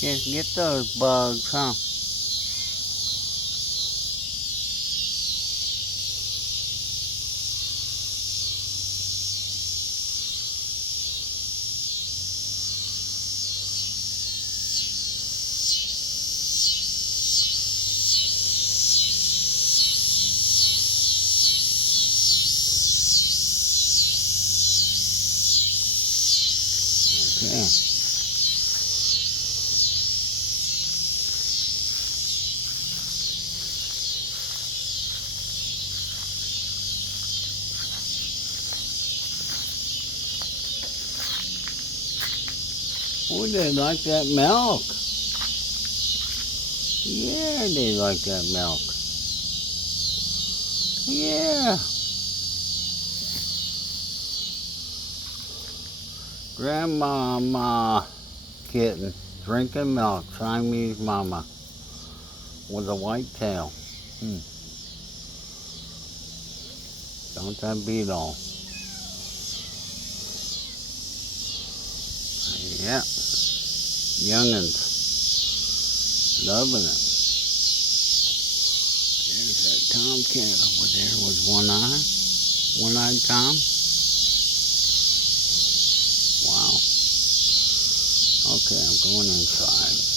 Can't get those bugs, huh? Okay. Oh, they like that milk. Yeah, they like that milk. Yeah. Grandmama kitten drinking milk. Siamese mama with a white tail. Don't that beat all? Yeah. Youngins. Loving it. There's that tomcat over there with one eye. One-eyed Tom. Wow. Okay, I'm going inside.